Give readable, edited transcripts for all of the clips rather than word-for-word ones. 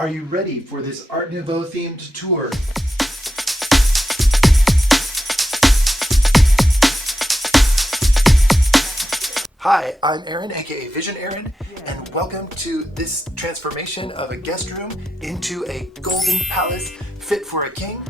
Are you ready for this Art Nouveau themed tour? Hi, I'm Aaron, aka Visionaaron, and welcome to this transformation of a guest room into a golden palace fit for a king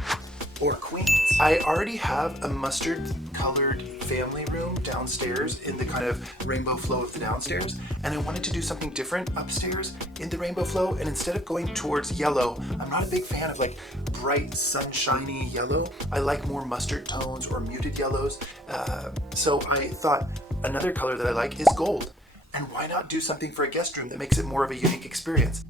or queen. I already have a mustard colored family room downstairs in the kind of rainbow flow of the downstairs, and I wanted to do something different upstairs in the rainbow flow, and instead of going towards yellow, I'm not a big fan of like bright sunshiny yellow. I like more mustard tones or muted yellows, so I thought another color that I like is gold, and why not do something for a guest room that makes it more of a unique experience?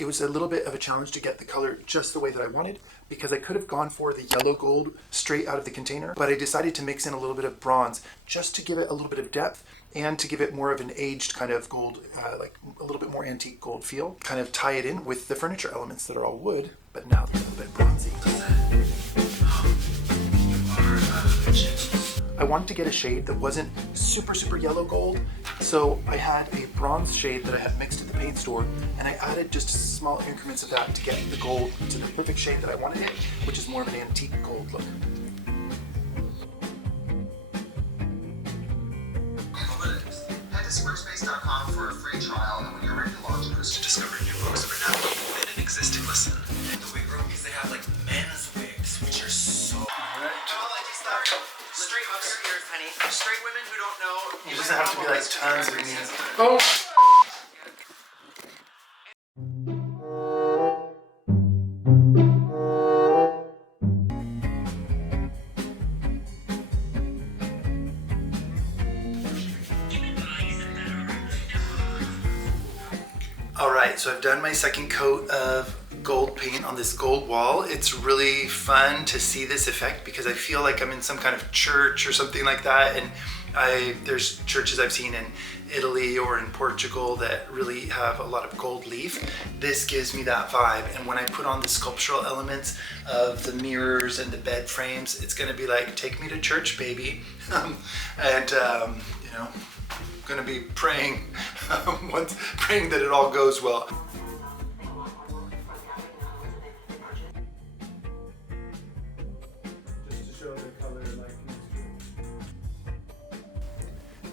It was a little bit of a challenge to get the color just the way that I wanted, because I could have gone for the yellow gold straight out of the container, but I decided to mix in a little bit of bronze just to give it a little bit of depth and to give it more of an aged kind of gold, like a little bit more antique gold feel. Kind of tie it in with the furniture elements that are all wood, but now they're a little bit bronzy. I wanted to get a shade that wasn't super yellow gold, so I had a bronze shade that I had mixed at the paint store, and I added just small increments of that to get the gold to the perfect shade that I wanted it, which is more of an antique gold look. Analytics. Head to squarespace.com for a free trial, and when you're ready to launch, to discover new books for navigating within an existing listen. In the wig room, because they have like men's wigs, which are so straight up your ears, honey. Straight women who don't know. It doesn't have to be like tons of music. Oh! Alright, so I've done my second coat of gold paint on this gold wall. It's really fun to see this effect because I feel like I'm in some kind of church or something like that, and there's churches I've seen in Italy or in Portugal that really have a lot of gold leaf. This gives me that vibe, and when I put on the sculptural elements of the mirrors and the bed frames, it's gonna be like, take me to church, baby. You know, gonna be praying praying that it all goes well.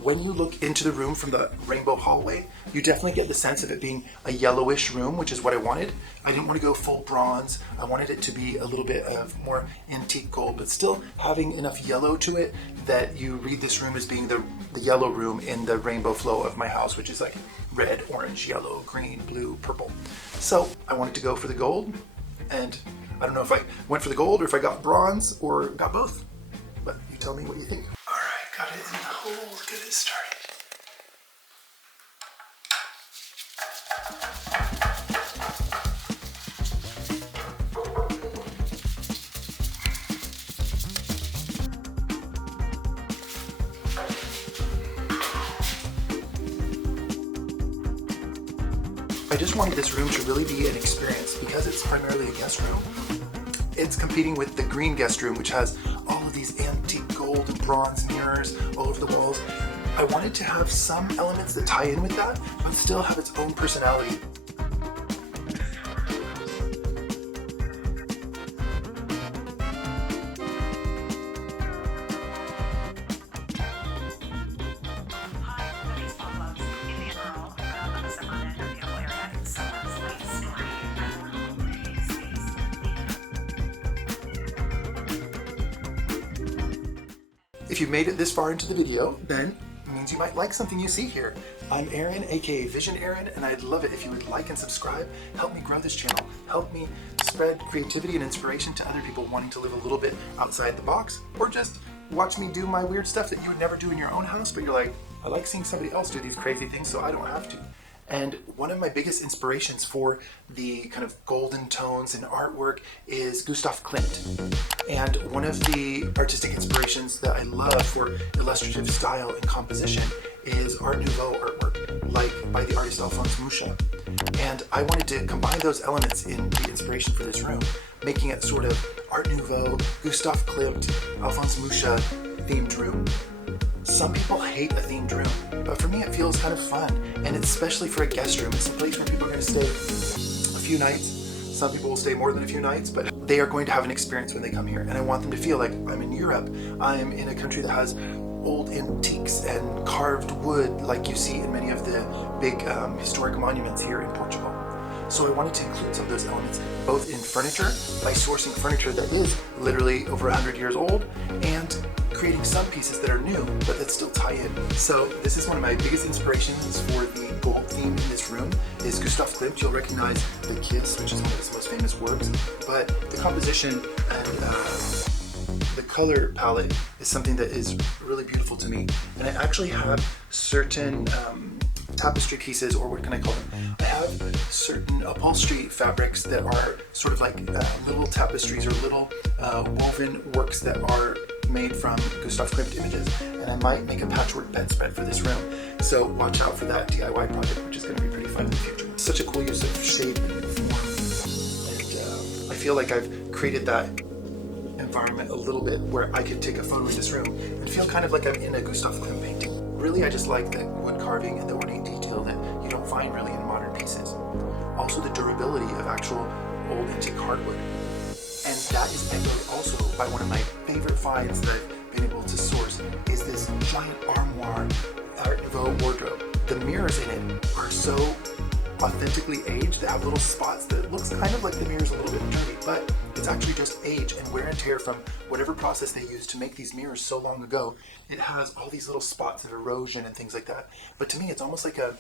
When you look into the room from the rainbow hallway, you definitely get the sense of it being a yellowish room, which is what I wanted. I didn't want to go full bronze. I wanted it to be a little bit of more antique gold, but still having enough yellow to it that you read this room as being the yellow room in the rainbow flow of my house, which is like red, orange, yellow, green, blue, purple. So I wanted to go for the gold, and I don't know if I went for the gold or if I got bronze or got both, but you tell me what you think. All right, got it in the hole. Look at it starting. I just wanted this room to really be an experience because it's primarily a guest room. It's competing with the green guest room, which has all of these antique gold and bronze mirrors all over the walls. I wanted to have some elements that tie in with that, but still have its own personality. If you've made it this far into the video, then it means you might like something you see here. I'm Aaron, aka Visionaaron, and I'd love it if you would like and subscribe. Help me grow this channel. Help me spread creativity and inspiration to other people wanting to live a little bit outside the box, or just watch me do my weird stuff that you would never do in your own house, but you're like, I like seeing somebody else do these crazy things, so I don't have to. And one of my biggest inspirations for the kind of golden tones and artwork is Gustav Klimt. And one of the artistic inspirations that I love for illustrative style and composition is Art Nouveau artwork, like by the artist Alphonse Mucha. And I wanted to combine those elements in the inspiration for this room, making it sort of Art Nouveau, Gustav Klimt, Alphonse Mucha themed room. Some people hate a themed room, but for me it feels kind of fun, and it's especially for a guest room. It's a place where people are going to stay a few nights. Some people will stay more than a few nights, but they are going to have an experience when they come here, and I want them to feel like I'm in Europe. I'm in a country that has old antiques and carved wood like you see in many of the big historic monuments here in Portugal. So I wanted to include some of those elements both in furniture by sourcing furniture that is literally over 100 years old and creating some pieces that are new but that still tie in. So this is one of my biggest inspirations for the gold theme in this room is Gustav Klimt. You'll recognize The Kiss, which is one of his most famous works, but the composition and the color palette is something that is really beautiful to me. And I actually have certain tapestry pieces, or what can I call them? I have certain upholstery fabrics that are sort of like little tapestries or little woven works that are made from Gustav Klimt images, and I might make a patchwork bedspread for this room. So watch out for that DIY project, which is going to be pretty fun in the future. Such a cool use of shape and form, and I feel like I've created that environment a little bit where I could take a photo in this room and feel kind of like I'm in a Gustav Klimt painting. Really, I just like the wood carving and the ornate detail that you don't find really in modern pieces. Also the durability of actual old antique hardwood. And that is echoed also by one of my favorite finds that I've been able to source is this giant armoire Art Nouveau wardrobe. The mirrors in it are so authentically aged that have little spots that looks kind of like the mirror's a little bit dirty, but it's actually just age and wear and tear from whatever process they used to make these mirrors so long ago. It has all these little spots of erosion and things like that. But to me, it's almost like a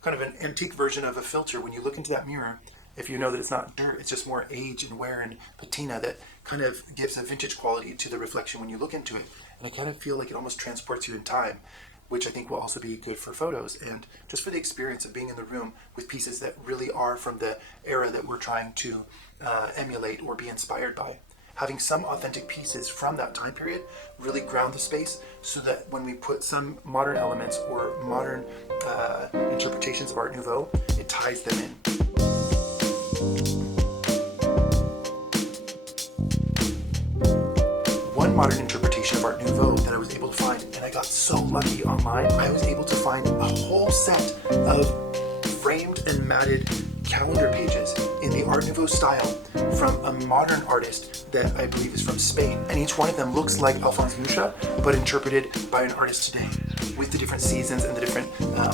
kind of an antique version of a filter. When you look into that mirror, if you know that it's not dirt, it's just more age and wear and patina that kind of gives a vintage quality to the reflection when you look into it. And I kind of feel like it almost transports you in time, which I think will also be good for photos and just for the experience of being in the room with pieces that really are from the era that we're trying to emulate or be inspired by. Having some authentic pieces from that time period really ground the space so that when we put some modern elements or modern interpretations of Art Nouveau, it ties them in. One modern interpretation of Art Nouveau that I was able to find, and I got so lucky online, I was able to find a whole set of framed and matted calendar pages in the Art Nouveau style from a modern artist that I believe is from Spain. And each one of them looks like Alphonse Mucha, but interpreted by an artist today with the different seasons and the different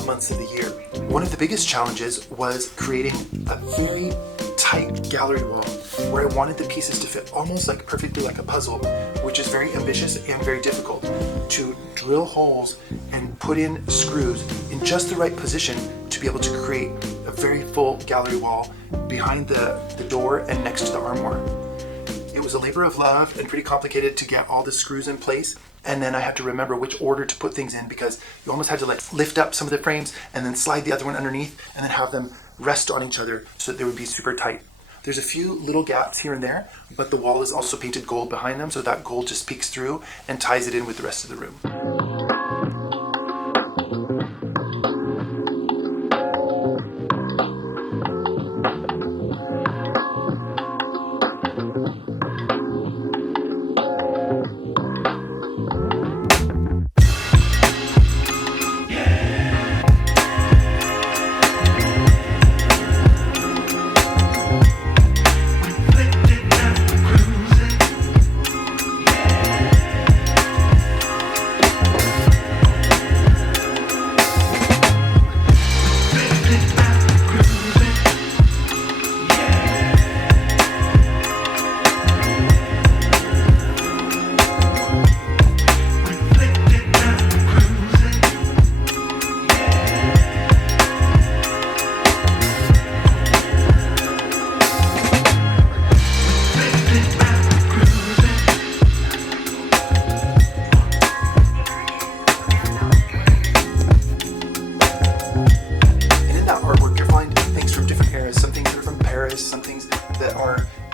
months of the year. One of the biggest challenges was creating a very tight gallery wall where I wanted the pieces to fit almost like perfectly like a puzzle, which is very ambitious and very difficult to drill holes and put in screws in just the right position to be able to create a very full gallery wall behind the door and next to the armoire. It was a labor of love and pretty complicated to get all the screws in place, and then I had to remember which order to put things in because you almost had to like lift up some of the frames and then slide the other one underneath and then have them rest on each other so that they would be super tight. There's a few little gaps here and there, but the wall is also painted gold behind them, so that gold just peeks through and ties it in with the rest of the room.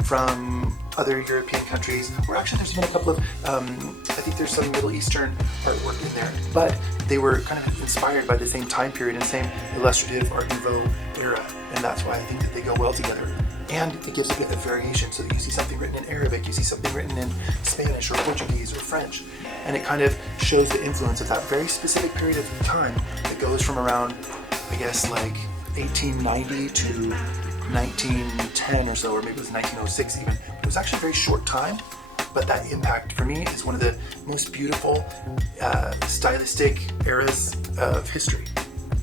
from other European countries, or actually there's been a couple of, I think there's some Middle Eastern artwork in there, but they were kind of inspired by the same time period and same illustrative Art Nouveau era, and that's why I think that they go well together. And it gives a bit of variation, so that you see something written in Arabic, you see something written in Spanish or Portuguese or French, and it kind of shows the influence of that very specific period of time that goes from around, I guess, like 1890 to 1910 or so, or maybe it was 1906 even. It was actually a very short time, but that impact for me is one of the most beautiful stylistic eras of history.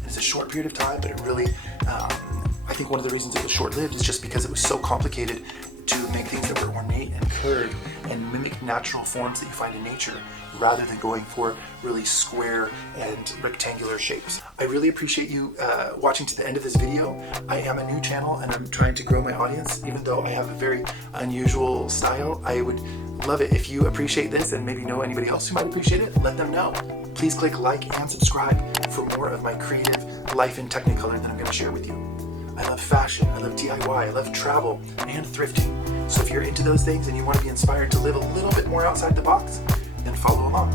It's a short period of time, but it really, I think one of the reasons it was short-lived is just because it was so complicated to make things that were ornate and curved and mimic natural forms that you find in nature, rather than going for really square and rectangular shapes. I really appreciate you watching to the end of this video. I am a new channel and I'm trying to grow my audience. Even though I have a very unusual style, I would love it if you appreciate this and maybe know anybody else who might appreciate it. Let them know. Please click like and subscribe for more of my creative life in Technicolor that I'm going to share with you. I love fashion, I love DIY, I love travel and thrifting. So if you're into those things and you want to be inspired to live a little bit more outside the box, then follow along.